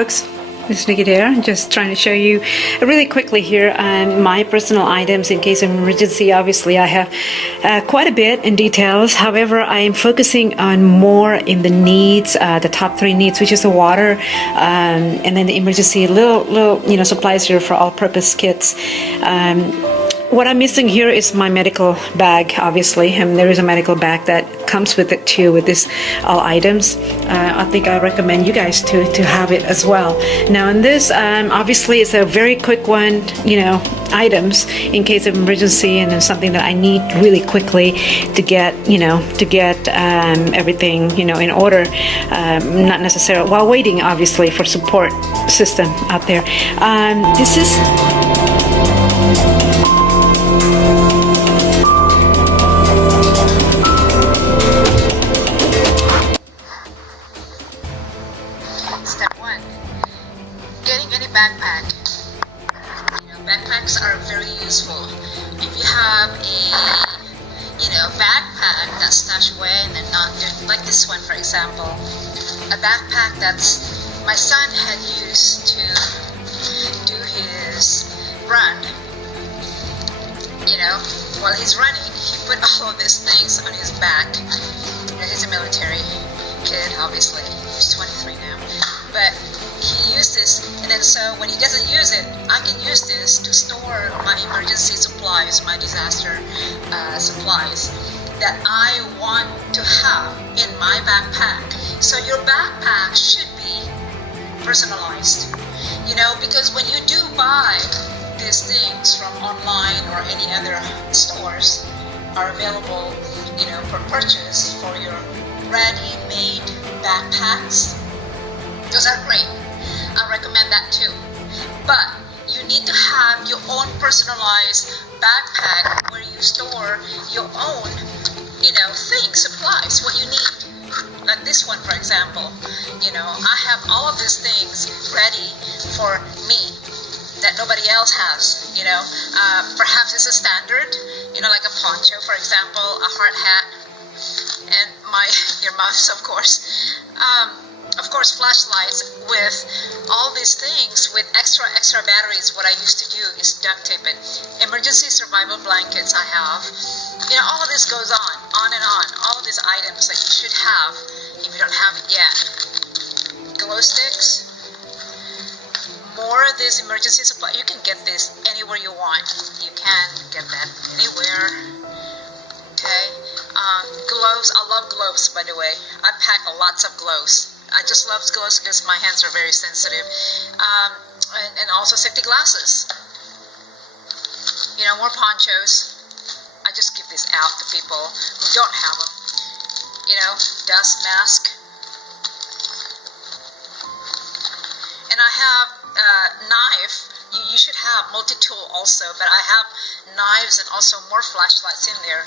folks, it's Nikki there, just trying to show you really quickly here my personal items in case of emergency. Obviously I have quite a bit in details, however I am focusing on more in the needs, the top 3 needs, which is the water, and then the emergency little supplies here for all-purpose kits. What I'm missing here is my medical bag, obviously, and there is a medical bag that comes with it too, with this all items. I think I recommend you guys to have it as well. Now in this, obviously it's a very quick one, items in case of emergency, and then something that I need really quickly to get, everything, in order, not necessarily while waiting, obviously, for support system out there. This is Step 1. Getting any backpack. Backpacks are very useful. If you have a backpack that's stashed away and then not like this one, for example, a backpack that's my son had used to do his run. While he's running, he put all of these things on his back. He's a military kid, obviously. He's 23 now. But he used this, and then so when he doesn't use it, I can use this to store my emergency supplies, my disaster supplies that I want to have in my backpack. So your backpack should be personalized, because when you do buy these things from online or any other stores are available, for purchase for your ready-made backpacks. Those are great. I recommend that too. But you need to have your own personalized backpack where you store your own, things, supplies, what you need. Like this one, for example. I have all of these things ready for me that nobody else has. Perhaps it's a standard, like a poncho, for example, a hard hat, and my earmuffs, of course. Of course, flashlights with all these things with extra batteries. What I used to do is duct tape it. Emergency survival blankets I have. All of this goes on and on. All of these items that you should have if you don't have it yet. Glow sticks. More of this emergency supply. You can get this anywhere you want. You can get that anywhere. Okay. Gloves. I love gloves, by the way. I pack lots of gloves. I just love gloves because my hands are very sensitive. And also safety glasses. More ponchos. I just give this out to people who don't have them. Dust mask. And I have knife. You should have multi-tool also, but I have knives and also more flashlights in there.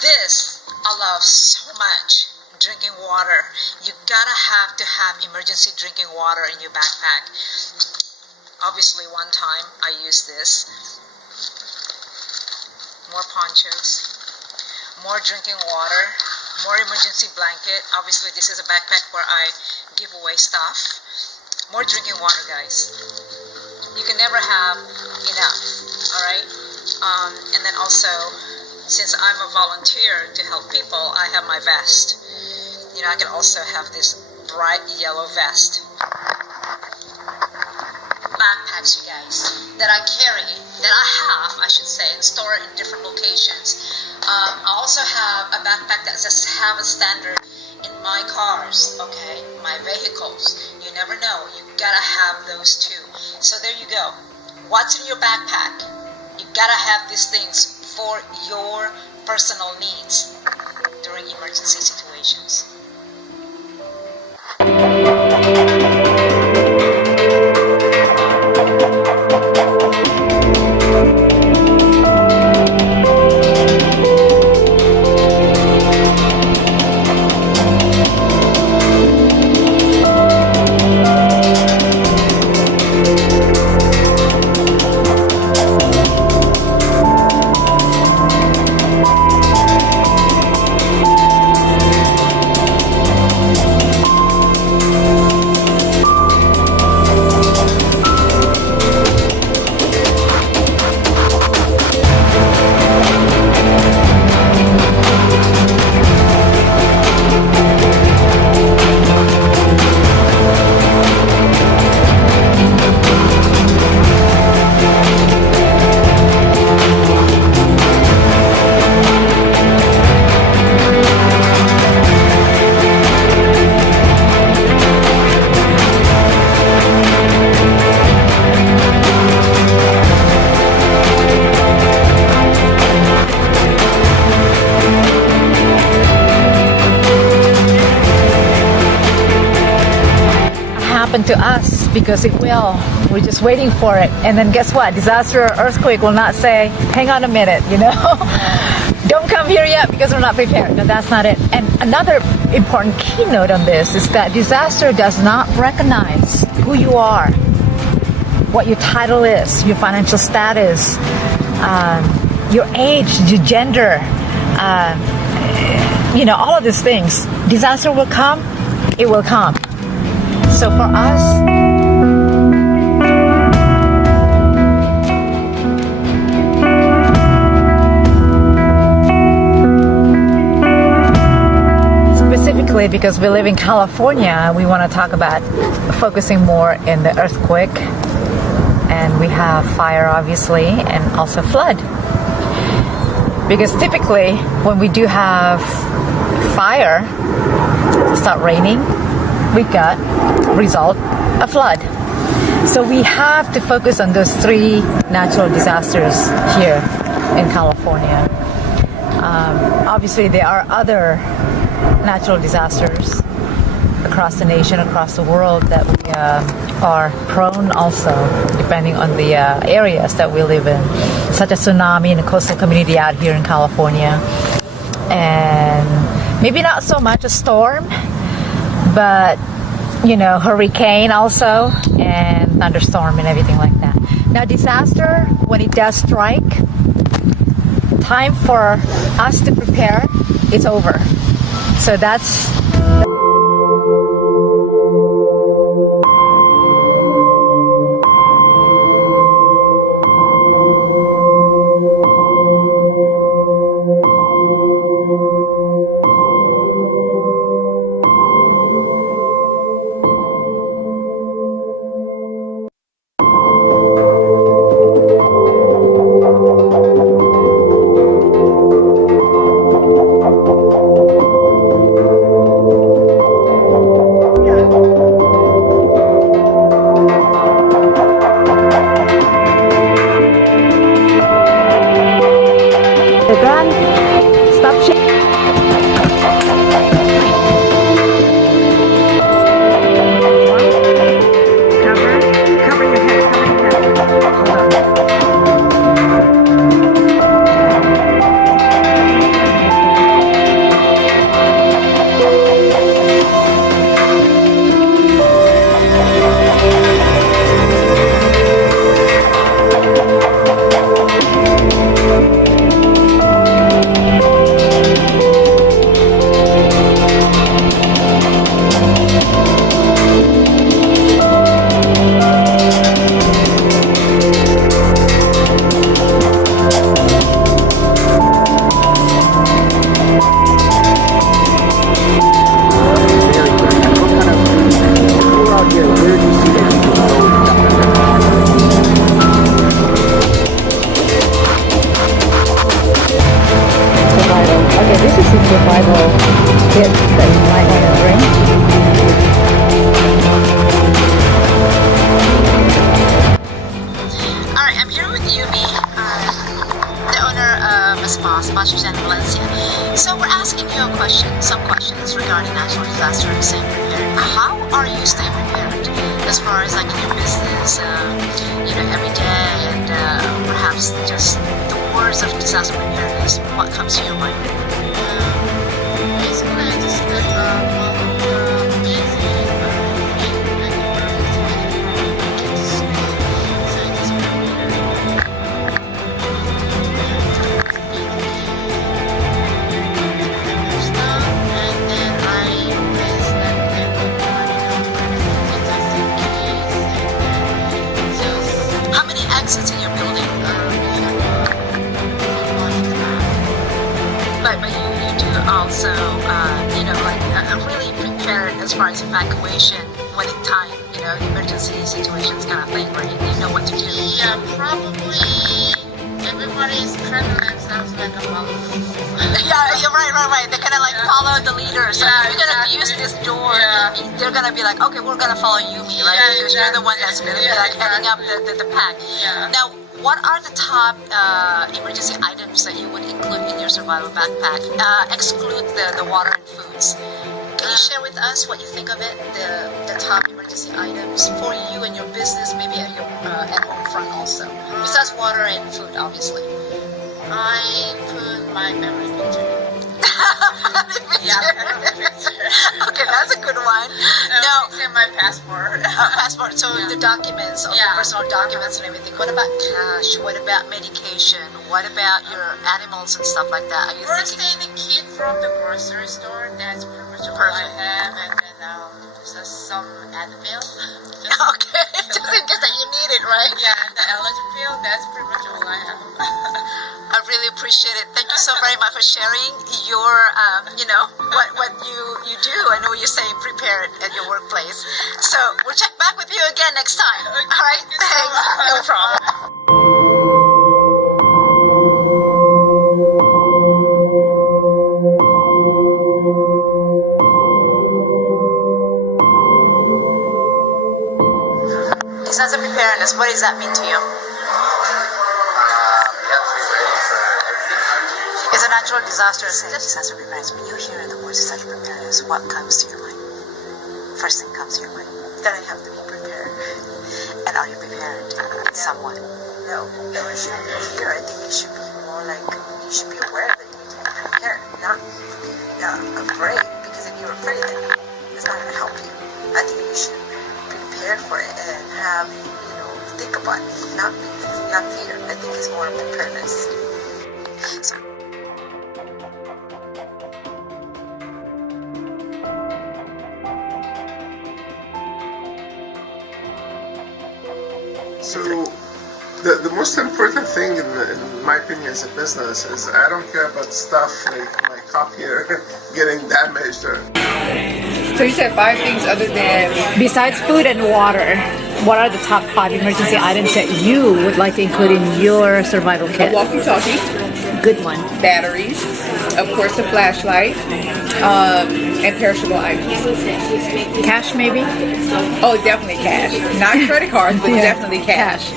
This I love so much. Drinking water. You gotta have to have emergency drinking water in your backpack. Obviously one time I used this. More ponchos. More drinking water. More emergency blanket. Obviously this is a backpack where I give away stuff. More drinking water, guys. You can never have enough. Alright? And then also, since I'm a volunteer to help people, I have my vest. I can also have this bright yellow vest. Backpacks, you guys, that I carry, that I have, I should say, and store in different locations. I also have a backpack that just have a standard in my cars, okay, my vehicles. You never know. You gotta have those too. So there you go. What's in your backpack? You gotta have these things for your personal needs during emergency situations. happen to us, because it will. We're just waiting for it. And then guess what? Disaster or earthquake will not say, hang on a minute, don't come here yet because we're not prepared. No, that's not it. And another important keynote on this is that disaster does not recognize who you are, what your title is, your financial status, your age, your gender, all of these things. Disaster will come, it will come. So for us, specifically because we live in California, we want to talk about focusing more in the earthquake, and we have fire obviously, and also flood. Because typically when we do have fire, start raining, we got result a flood. So we have to focus on those three natural disasters here in California. Obviously there are other natural disasters across the nation, across the world, that we are prone also, depending on the areas that we live in, such as tsunami in the coastal community out here in California, and maybe not so much a storm, but hurricane also, and thunderstorm and everything like that. Now disaster, when it does strike, time for us to prepare, it's over. So that's the ground. Stop shaking. Cover your head. Hold on. survival kit that you might want to bring. Alright, I'm here with Yumi, the owner of a spa in Valencia. So we're asking you some questions regarding natural disaster and staying prepared. How are you staying prepared as far as like in your business, every day, and perhaps just the words of disaster preparedness? What comes to your mind? Basically, I just follow the basic exits in your building. But you do also, I'm really prepared as far as evacuation when it's time, emergency situations kind of thing, right? You know what to do. Yeah, probably everybody's kind of like sounds like a follow. Yeah, you're right. They're kind of like follow the leader. So if you're going to use this door, they're going to be like, okay, we're going to follow Yumi, right? Yeah, because you're the one that's going to be like heading up the pack. Yeah. Now, what are the top emergency items that you would include in your survival backpack? Exclude the water and foods. can you share with us what you think of it, the top emergency items for you and your business, maybe at your at home front also, besides water and food, obviously. I put my memory picture. Yeah, okay, that's a good one. Now, It's in my passport. passport. So the documents, all the personal documents and everything. What about cash? What about medication? What about your animals and stuff like that? Are you First thinking? aid kit from the grocery store. That's pretty much all I Perfect. have, and then just some Advil. Okay, just in case that you need it, right? Yeah, and the allergy pill. That's pretty much all I have. I really appreciate it. Thank you so very much for sharing your, what you do. I know you're saying prepare it at your workplace. So we'll check back with you again next time. All right, Thank you so thanks. much. No problem. Disaster preparedness, what does that mean to you? You have to be ready for everything. It's a natural disaster. Disaster preparedness. When you hear the word disaster preparedness, what comes to your mind? First thing comes to your mind. Then I have to be prepared. And are you prepared in some way? No, you shouldn't be here. I think you should be more like, you should be aware that you need to be prepared, not be afraid, because if you're afraid, then it's not going to help you. I think you should be prepared for it and have, think about it, not fear. I think it's more preparedness. So, So the most important thing in my opinion as a business is I don't care about stuff like my copier getting damaged or So you said 5 things other than Besides food and water, what are the top 5 emergency items that you would like to include in your survival a kit? walkie-talkie, Good one. batteries, of course a flashlight, and perishable items. Cash, maybe? Oh, definitely cash. Not credit cards, but Yeah, definitely cash.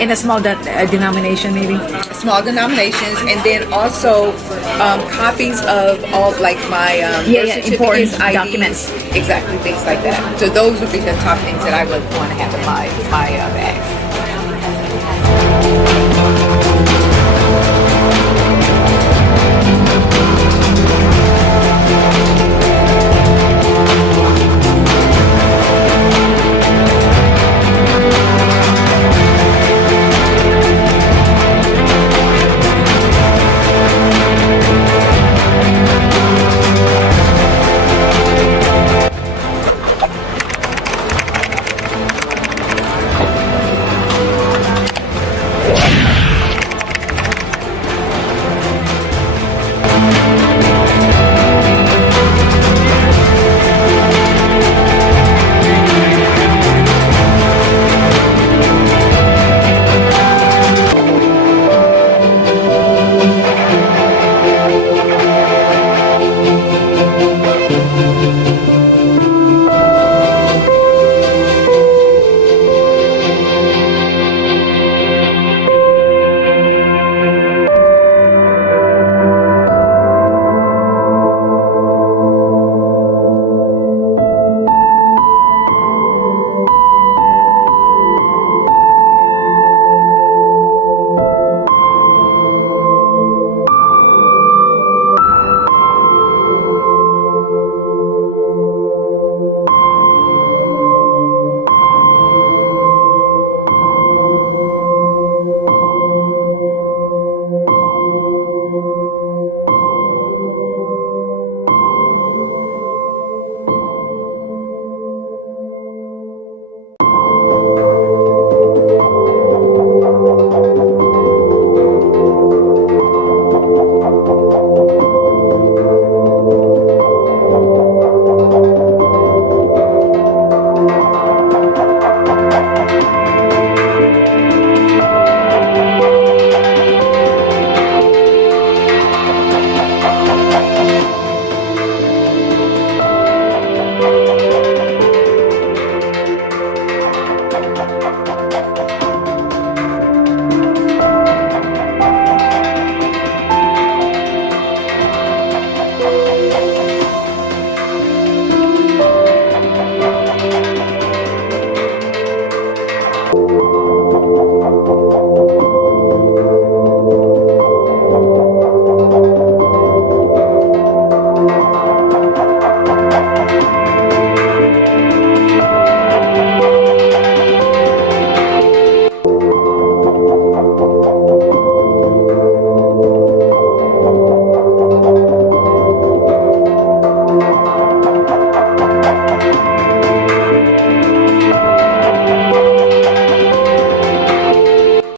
In a small denomination, maybe? Small denominations, and then also copies of all like my birth important certificates, IDs, documents. exactly, things like that. So those would be the top things that I would want to have in my bag.